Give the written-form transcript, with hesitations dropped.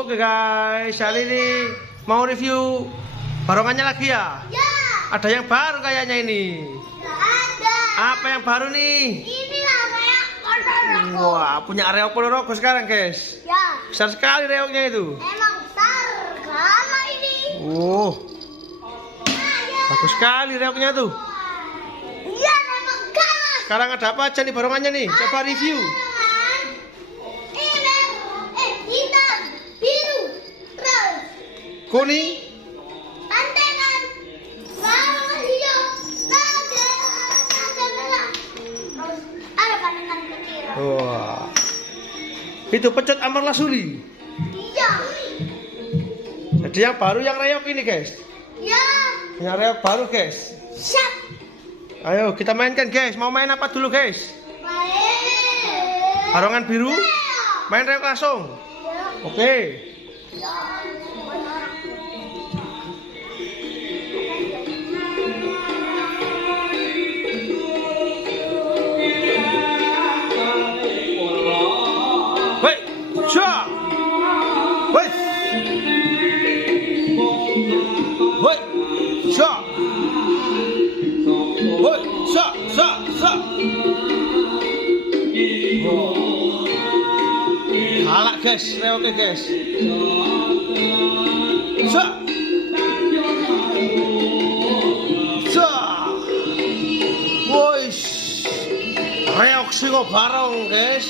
Oke guys, kali ini mau review barongannya lagi ya? Ya. Ada yang baru kayaknya ini. Nggak ada. Apa yang baru nih? Ini lah kayak Ponorogo. Wah, punya reok Ponorogo sekarang guys. Ya. Besar sekali reoknya itu. Emang besar kalau ini. Bagus sekali reoknya tuh. Iya emang kalah. Sekarang ada apa aja nih barongannya nih? Coba review. Ini hitam, biru, terus Kuning. pantengan, warna hijau, ada merah. Terus ada pantengan kecil. Wah. Itu pecot Amar Lasuli. Iya. Jadi yang baru yang reok ini guys. Ya. Yang reok baru guys. Siap. Ayo kita mainkan guys. Mau main apa dulu guys? Baik. Barongan biru. Main reok langsung. Oke. Woi, sya. Woi. Woi, sya. Woi, sya. Kalah guys, reoke guys. Sya. Sya. Woi. Reok sing barong guys.